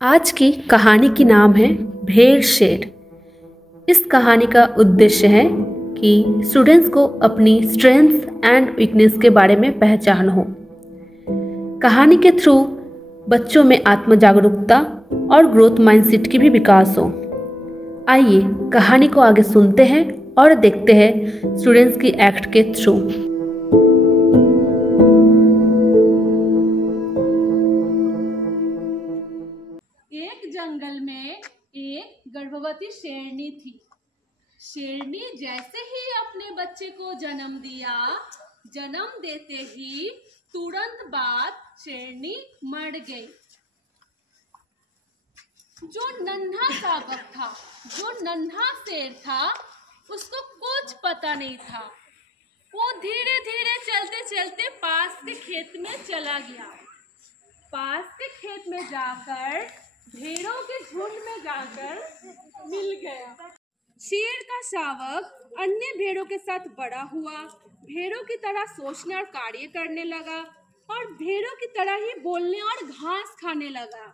आज की कहानी की नाम है भेड़ शेर। इस कहानी का उद्देश्य है कि स्टूडेंट्स को अपनी स्ट्रेंथ्स एंड वीकनेस के बारे में पहचान हो। कहानी के थ्रू बच्चों में आत्म जागरूकता और ग्रोथ माइंडसेट की भी विकास हो। आइए कहानी को आगे सुनते हैं और देखते हैं स्टूडेंट्स की एक्ट के थ्रू। एक जंगल में एक गर्भवती शेरनी थी। शेरनी जैसे ही अपने बच्चे को जन्म दिया, जन्म देते ही तुरंत बाद शेरनी मर गई। जो नन्हा शावक था, जो नन्हा शेर था, उसको कुछ पता नहीं था। वो धीरे धीरे चलते चलते पास के खेत में चला गया। पास के खेत में जाकर भेड़ों के झुंड में जाकर मिल गया। शेर का शावक अन्य भेड़ों के साथ बड़ा हुआ, भेड़ों की तरह सोचने और कार्य करने लगा और भेड़ों की तरह ही बोलने और घास खाने लगा।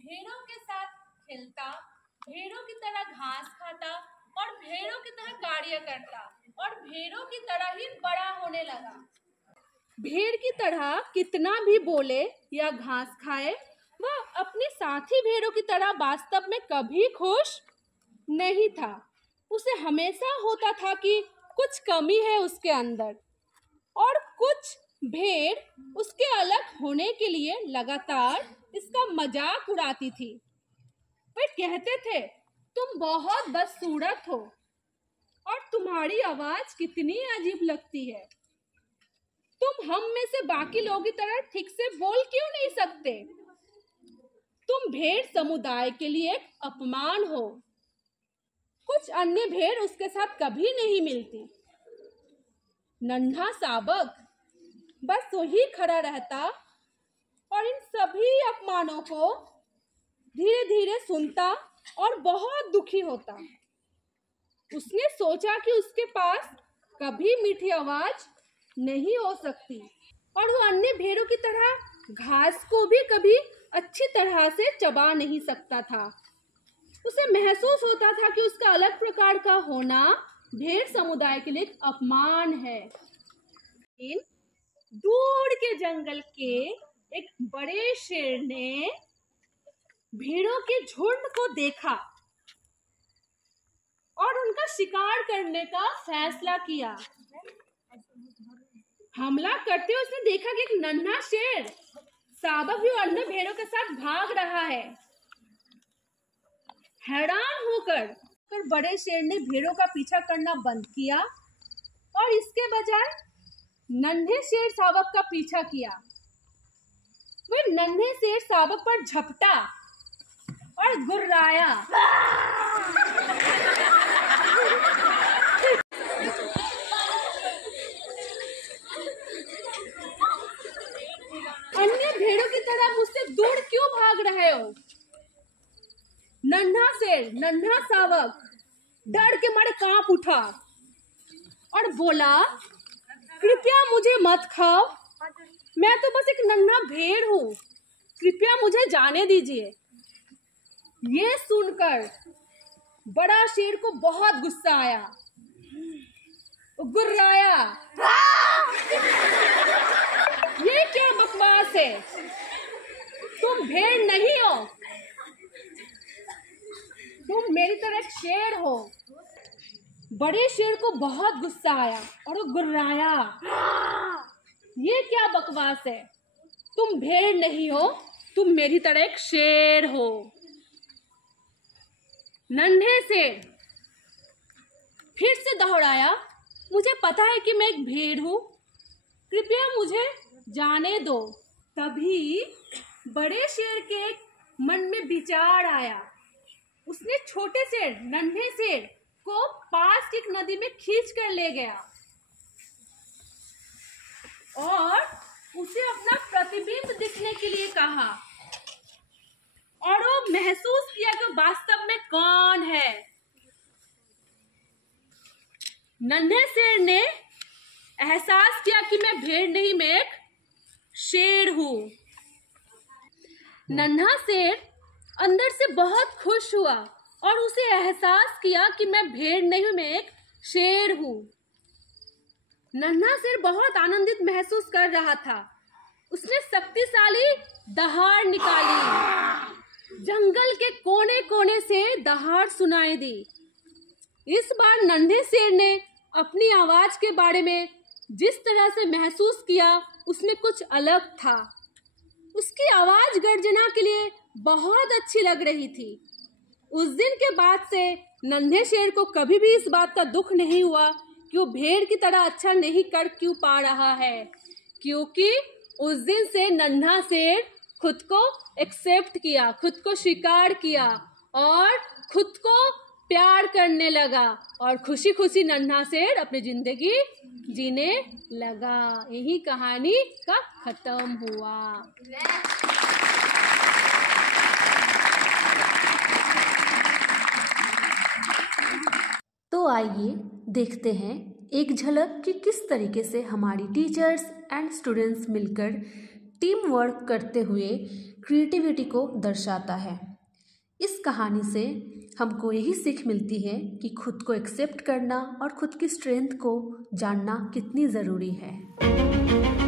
भेड़ों के साथ खेलता, भेड़ों की तरह घास खाता और भेड़ों की तरह कार्य करता और भेड़ों की तरह ही बड़ा होने लगा। भेड़ की तरह कितना भी बोले या घास खाए, वह अपने साथी भेड़ों की तरह वास्तव में कभी खुश नहीं था। उसे हमेशा होता था कि कुछ कमी है उसके अंदर और कुछ भेड़ उसके अलग होने के लिए लगातार इसका मजाक उड़ाती थी। वे कहते थे, तुम बहुत बदसूरत हो और तुम्हारी आवाज कितनी अजीब लगती है। तुम हम में से बाकी लोगों की तरह ठीक से बोल क्यों नहीं सकते? तुम भेड़ समुदाय के लिए एक अपमान हो। कुछ अन्य भेड़ उसके साथ कभी नहीं मिलती। नन्हा शावक बस वही खड़ा रहता और इन सभी अपमानों को धीरे धीरे सुनता और बहुत दुखी होता। उसने सोचा कि उसके पास कभी मीठी आवाज नहीं हो सकती और वो अन्य भेड़ों की तरह घास को भी कभी अच्छी तरह से चबा नहीं सकता था। उसे महसूस होता था कि उसका अलग प्रकार का होना भेड़ समुदाय के लिए एक अपमान है। इन दूर के जंगल के एक बड़े शेर ने भेड़ों के झुंड को देखा और उनका शिकार करने का फैसला किया। हमला करते हुए उसने देखा कि एक नन्हा शेर शावक भी अन्य भेड़ों के साथ भाग रहा है। हैरान होकर बड़े शेर ने भेड़ों का पीछा करना बंद किया और इसके बजाय नन्हे शेर शावक का पीछा किया। वह नन्हे शेर शावक पर झपटा और गुर्राया। अन्य भेड़ों की तरह मुझसे दूर क्यों भाग रहे हो? नन्हा शेर, नन्हा शावक डर के मारे कांप उठा और बोला, कृपया मुझे मत खाओ, मैं तो बस एक नन्हा भेड़ हूँ, कृपया मुझे जाने दीजिए। ये सुनकर बड़ा शेर को बहुत गुस्सा आया। वो गुर्राया, ये क्या बकवास है? तुम भेड़ नहीं हो, तुम मेरी तरह एक शेर हो। बड़े शेर को बहुत गुस्सा आया और वो गुर्राया, ये क्या बकवास है? तुम भेड़ नहीं हो, तुम मेरी तरह एक शेर हो। नन्हे शेर फिर से दोहराया, मुझे पता है कि मैं एक भेड़ हूँ, कृपया मुझे जाने दो। तभी बड़े शेर के मन में विचार आया। उसने छोटे शेर, नन्हे शेर को पास की एक नदी में खींच कर ले गया और उसे अपना प्रतिबिंब दिखने के लिए कहा और वो महसूस किया कि वास्तव में कौन है। नन्हे शेर ने एहसास किया कि मैं भेड़ नहीं, मैं एक शेर हूं। नन्हा शेर अंदर से बहुत खुश हुआ और उसे एहसास किया कि मैं भेड़ नहीं हूं, मैं एक शेर हूं। नन्हा शेर बहुत आनंदित महसूस कर रहा था। उसने शक्तिशाली दहाड़ निकाली। जंगल के कोने कोने से दहाड़ सुनाई दी। इस बार नन्हे शेर ने अपनी आवाज के बारे में जिस तरह से महसूस किया उसमें कुछ अलग था। उसकी आवाज गर्जना के लिए बहुत अच्छी लग रही थी। उस दिन के बाद से नन्हे शेर को कभी भी इस बात का दुख नहीं हुआ कि वो भेड़ की तरह अच्छा नहीं कर क्यों पा रहा है, क्योंकि उस दिन से नन्हा शेर खुद को एक्सेप्ट किया, खुद को स्वीकार किया और खुद को प्यार करने लगा और खुशी खुशी नन्हा शेर अपनी जिंदगी जीने लगा। यही कहानी का खत्म हुआ। तो आइए देखते हैं एक झलक कि किस तरीके से हमारी टीचर्स एंड स्टूडेंट्स मिलकर टीम वर्क करते हुए क्रिएटिविटी को दर्शाता है। इस कहानी से हमको यही सीख मिलती है कि खुद को एक्सेप्ट करना और खुद की स्ट्रेंथ को जानना कितनी ज़रूरी है।